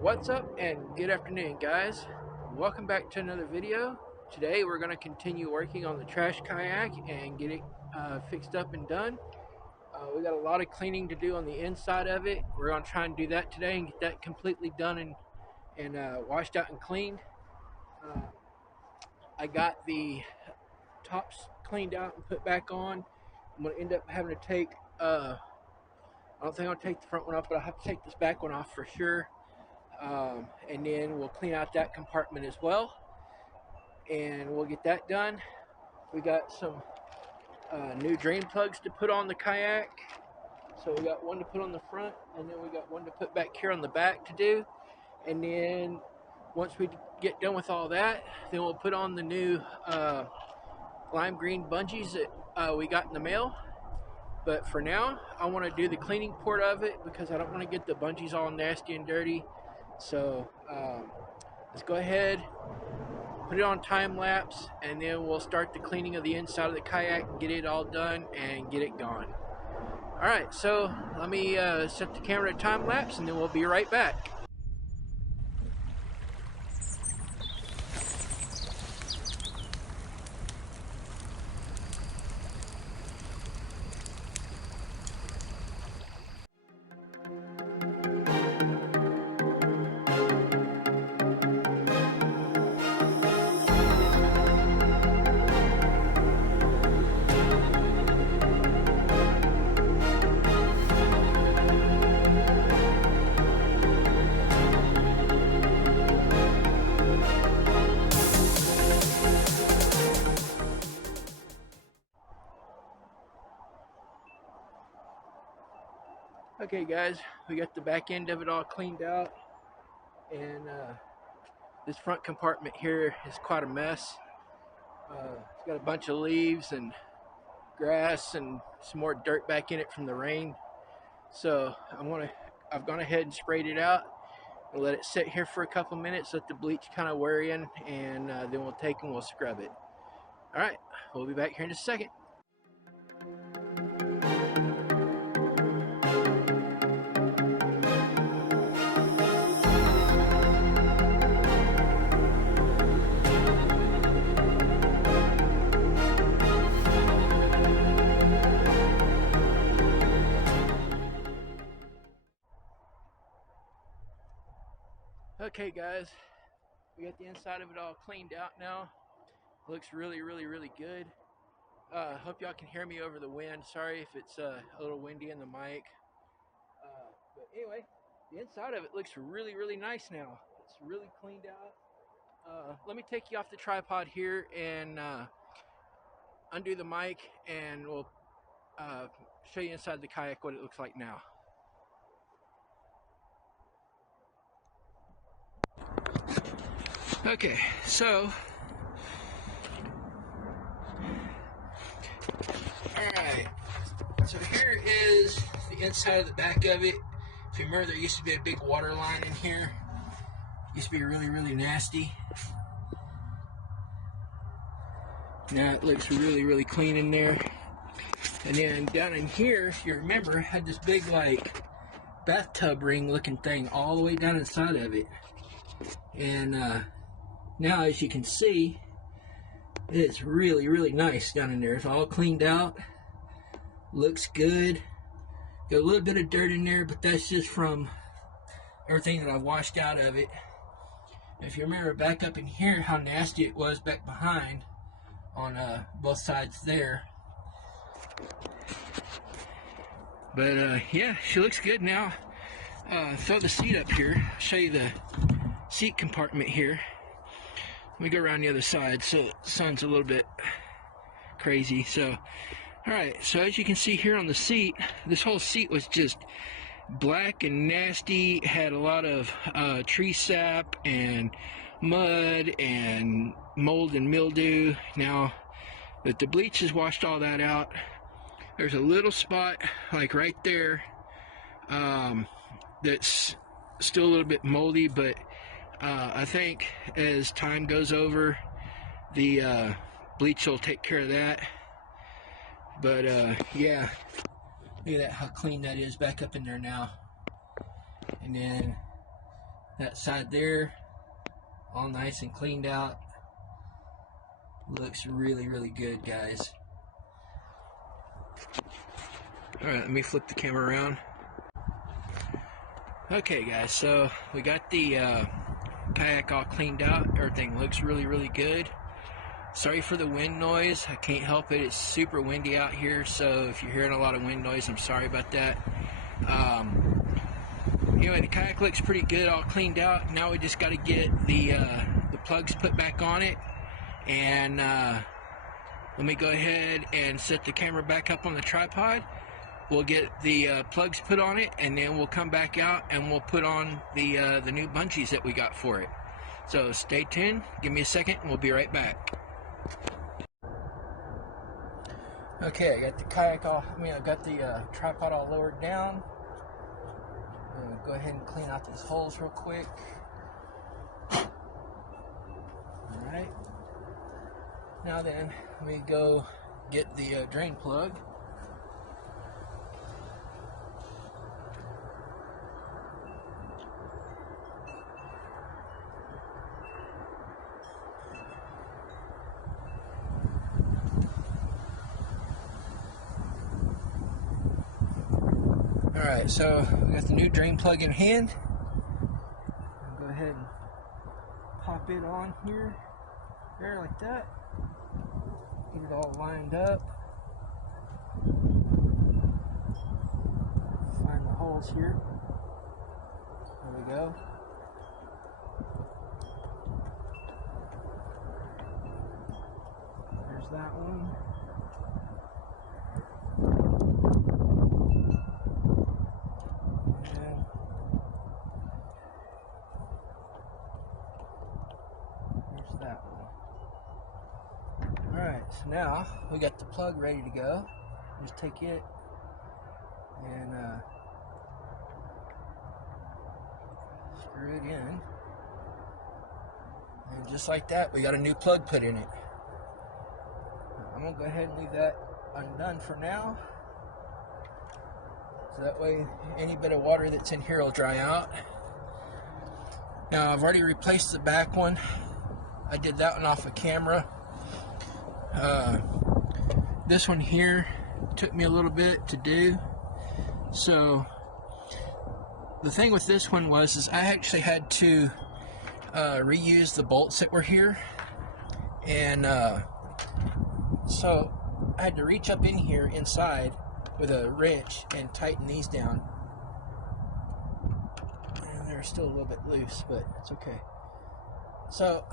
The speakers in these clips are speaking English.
What's up and good afternoon, guys. Welcome back to another video. Today we're going to continue working on the trash kayak and get it fixed up and done. We got a lot of cleaning to do on the inside of it. We're going to try and do that today and get that completely done and washed out and cleaned. I got the tops cleaned out and put back on. I'm going to end up having to take I don't think I'll take the front one off, but I'll have to take this back one off for sure. And then we'll clean out that compartment as well, and we'll get that done. We got some new drain plugs to put on the kayak, so we got one to put on the front, and then we got one to put back here on the back to do. And then once we get done with all that, then we'll put on the new lime green bungees that we got in the mail. But for now, I want to do the cleaning part of it because I don't want to get the bungees all nasty and dirty. So let's go ahead, put it on time lapse, and then we'll start the cleaning of the inside of the kayak and get it all done and get it gone. Alright, so let me set the camera to time lapse and then we'll be right back. Okay guys, we got the back end of it all cleaned out, and this front compartment here is quite a mess. It's got a bunch of leaves and grass and some more dirt back in it from the rain. So I've gone ahead and sprayed it out and let it sit here for a couple minutes, let the bleach kind of wear in, and then we'll take and we'll scrub it. Alright, we'll be back here in just a second. Okay guys, we got the inside of it all cleaned out now. Looks really good. Hope y'all can hear me over the wind. Sorry if it's a little windy in the mic. But anyway, the inside of it looks really nice now. It's really cleaned out. Let me take you off the tripod here and undo the mic, and we'll show you inside the kayak what it looks like now. Okay, so alright, so here is the inside of the back of it. If you remember, there used to be a big water line in here. It used to be really nasty. Now it looks really clean in there. And then down in here, if you remember, had this big like bathtub ring looking thing all the way down inside of it. And now, as you can see, it's really nice down in there. It's all cleaned out. Looks good. Got a little bit of dirt in there, but that's just from everything that I washed out of it. If you remember back up in here, how nasty it was back behind on both sides there. But yeah, she looks good now. Throw the seat up here. I'll show you the seat compartment here. Let me go around the other side so the sun's a little bit crazy. So, alright, so as you can see here on the seat, this whole seat was just black and nasty, had a lot of tree sap and mud and mold and mildew. Now that the bleach has washed all that out, there's a little spot like right there that's still a little bit moldy, but I think as time goes over, the bleach will take care of that. But yeah, look at that, how clean that is back up in there now. And then That side there, all nice and cleaned out. Looks really, really good, guys. Alright, let me flip the camera around. Okay, guys, so we got the kayak all cleaned out. Everything looks really, really good. Sorry for the wind noise. I can't help it. It's super windy out here, so if you're hearing a lot of wind noise, I'm sorry about that. Anyway, the kayak looks pretty good, all cleaned out. Now we just got to get the plugs put back on it. And let me go ahead and set the camera back up on the tripod. We'll get the plugs put on it, and then we'll come back out and we'll put on the new bungees that we got for it. So stay tuned. Give me a second, and we'll be right back. Okay, I got the kayak all. I got the tripod all lowered down. I'm gonna go ahead and clean out these holes real quick. All right. Now then, let me go get the drain plug. Alright, so we got the new drain plug in hand. I'll go ahead and pop it on here, there like that. Get it all lined up. Find the holes here. There we go. There's that one. Alright, so now we got the plug ready to go. Just take it and screw it in. And just like that, we got a new plug put in it. I'm going to go ahead and leave that undone for now. So that way any bit of water that's in here will dry out. Now I've already replaced the back one. I did that one off of camera. This one here took me a little bit to do. So the thing with this one is I actually had to reuse the bolts that were here, and so I had to reach up in here inside with a wrench and tighten these down. And they're still a little bit loose, but it's okay. So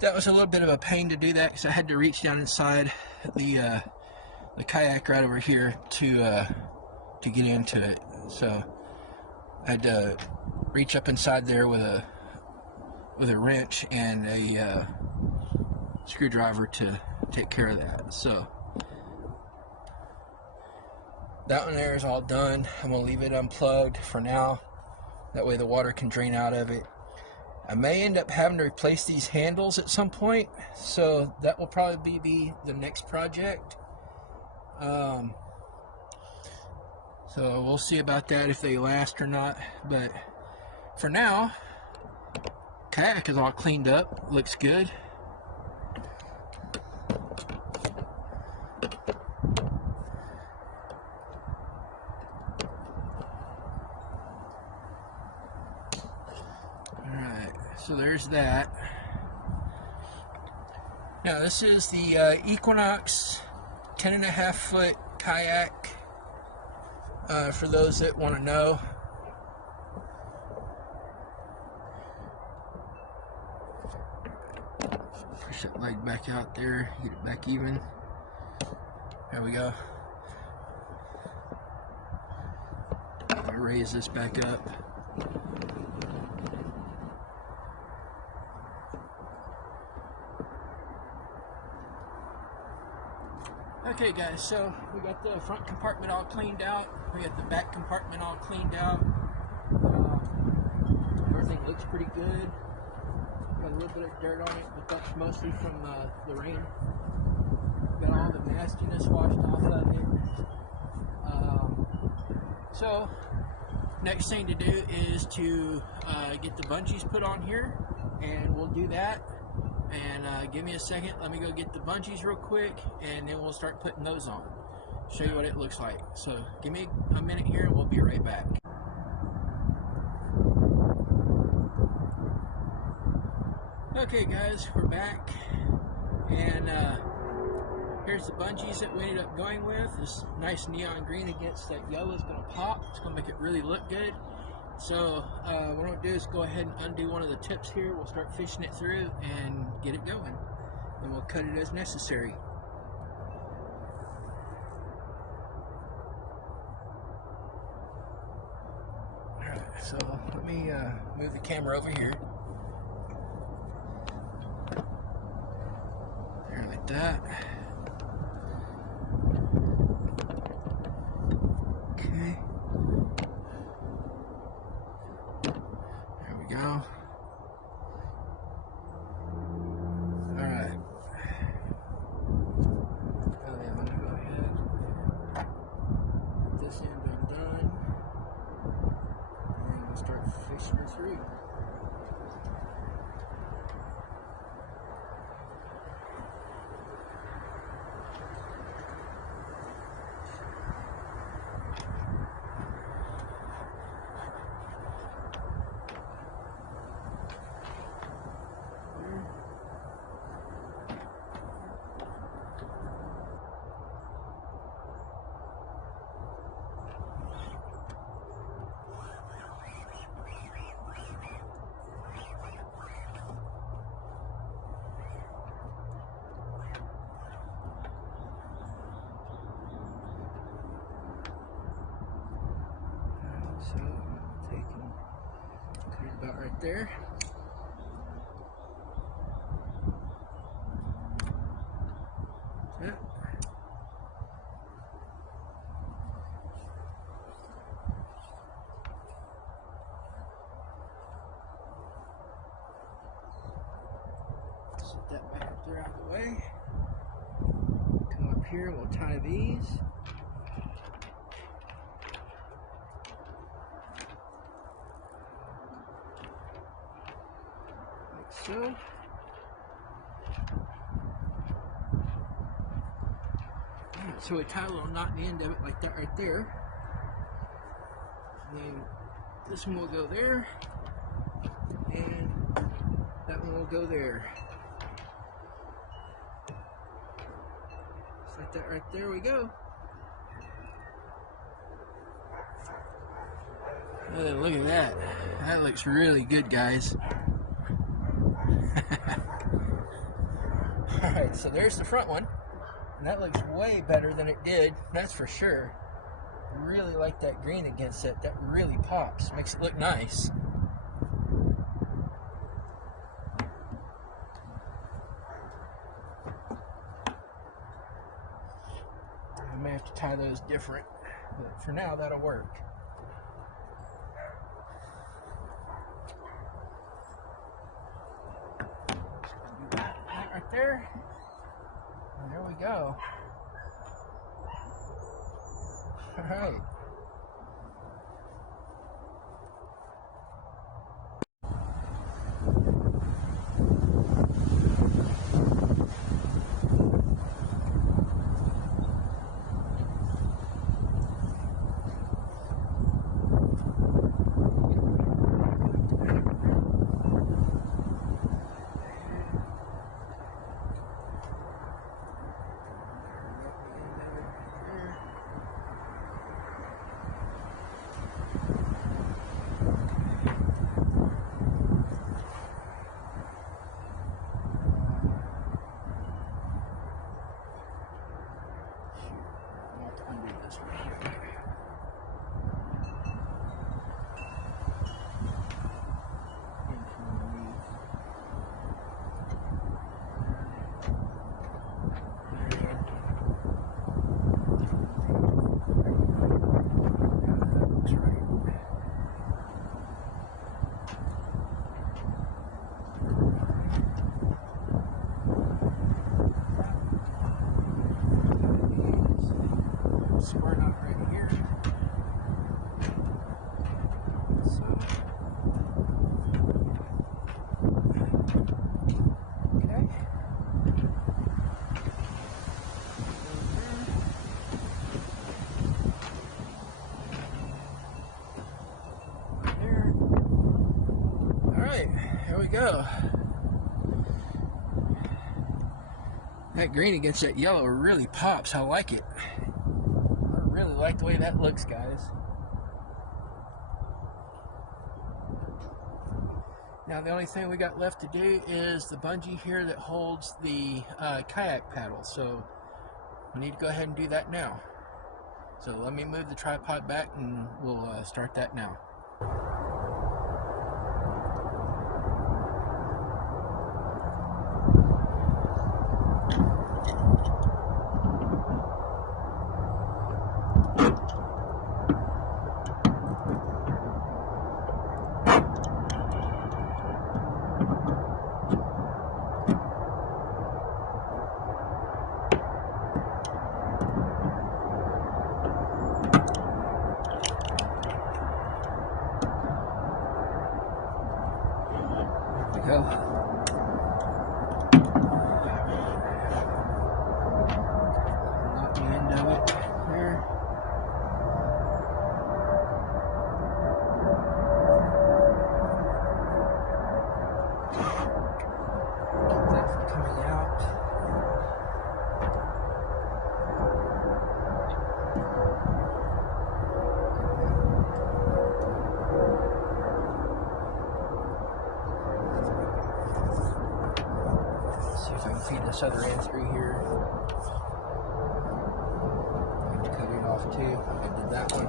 that was a little bit of a pain to do that, because I had to reach down inside the kayak right over here to get into it. So I had to reach up inside there with a wrench and a screwdriver to take care of that. So that one there is all done. I'm gonna leave it unplugged for now. That way the water can drain out of it. I may end up having to replace these handles at some point, so that will probably be the next project. So we'll see about that, if they last or not. But for now, kayak is all cleaned up, looks good. So there's that. Now this is the Equinox 10.5 foot kayak, for those that want to know. Push that leg back out there, get it back even. There we go. I'll raise this back up. Okay guys, so we got the front compartment all cleaned out, we got the back compartment all cleaned out. Everything looks pretty good. Got a little bit of dirt on it, but that's mostly from the rain. Got all the nastiness washed off of it. So next thing to do is to get the bungees put on here, and we'll do that. And give me a second, let me go get the bungees real quick, and then we'll start putting those on. Show you what it looks like. So give me a minute here and we'll be right back. Okay guys, we're back, and here's the bungees that we ended up going with. This nice neon green against that yellow is going to pop. It's going to make it really look good. So what I'm going to do is go ahead and undo one of the tips here. We'll start fishing it through and get it going. And we'll cut it as necessary. Alright, so let me move the camera over here. There, like that. Okay. Go. Alright. Oh yeah, I'm gonna go ahead. Get this end undone. And we'll start fishing it through. So, taking about right there. That. Set that back up there out of the way. Come up here, we'll tie these. So, so we tie a little knot in the end of it like that right there. And then this one will go there, and that one will go there. Just like that right there we go. Oh, look at that. That looks really good, guys. Alright, so there's the front one, and that looks way better than it did, that's for sure. I really like that green against it. That really pops, makes it look nice. I may have to tie those different, but for now that'll work. Right there, and there we go. All right. There we go. That green against that yellow really pops. I like it. I really like the way that looks, guys. Now the only thing we got left to do is the bungee here that holds the kayak paddle. So we need to go ahead and do that now. So let me move the tripod back and we'll start that now. Go. Got the end of it there. That's coming out. See if I can feed this other end through here. Cut it off too. I did that one.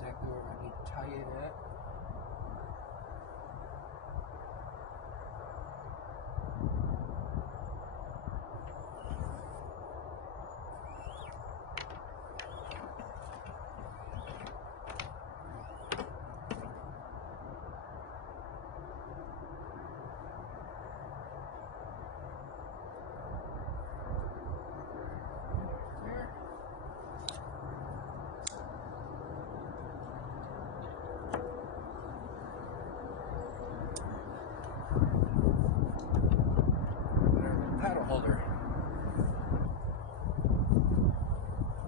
Exactly where I need to tie it at. Paddle holder.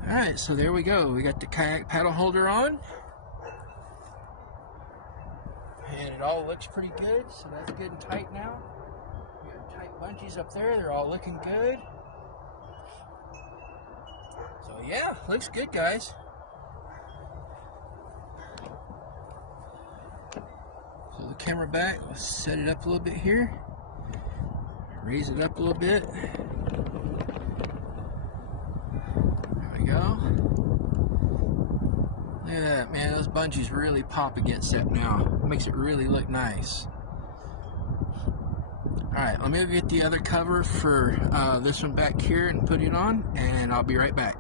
Alright, so there we go. We got the kayak paddle holder on. And it all looks pretty good, so that's good and tight now. We got tight bungees up there, they're all looking good. So yeah, looks good, guys. So the camera back, let's set it up a little bit here. Raise it up a little bit. There we go. Look at that, man. Those bungees really pop against that now. It makes it really look nice. Alright, let me get the other cover for this one back here and put it on, and I'll be right back.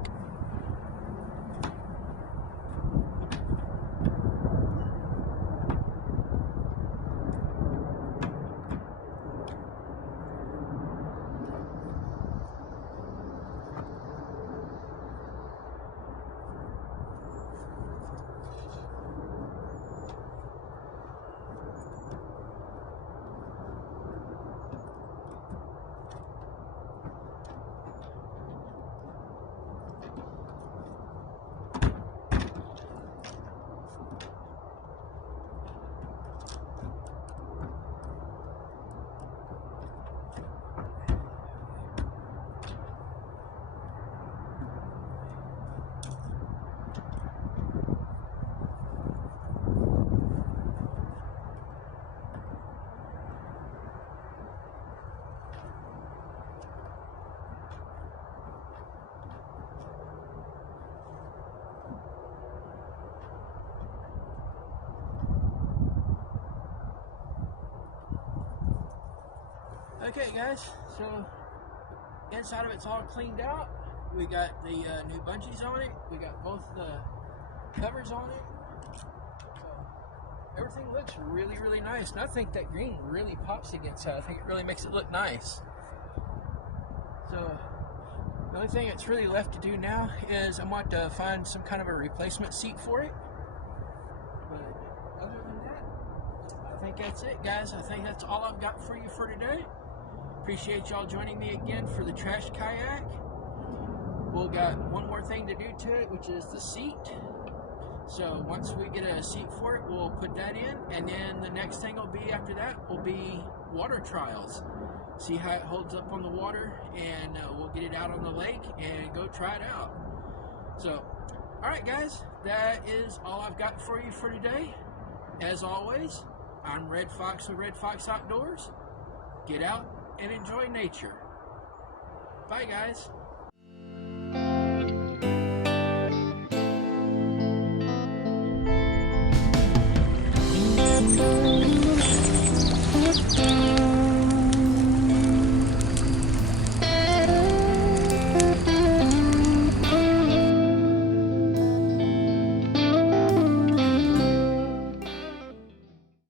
Okay guys, so inside of it's all cleaned out. We got the new bungees on it. We got both the covers on it. So everything looks really, really nice. And I think that green really pops against that. I think it really makes it look nice. So the only thing that's really left to do now is I want to find some kind of a replacement seat for it. But other than that, I think that's it, guys. I think that's all I've got for you for today. Appreciate y'all joining me again for the trash kayak. We've got one more thing to do to it, which is the seat. So once we get a seat for it, we'll put that in, and then the next thing will be after that will be water trials. See how it holds up on the water, and we'll get it out on the lake and go try it out. So, alright guys, that is all I've got for you for today. As always, I'm Red Fox with Red Fox Outdoors. Get out and enjoy nature. Bye guys.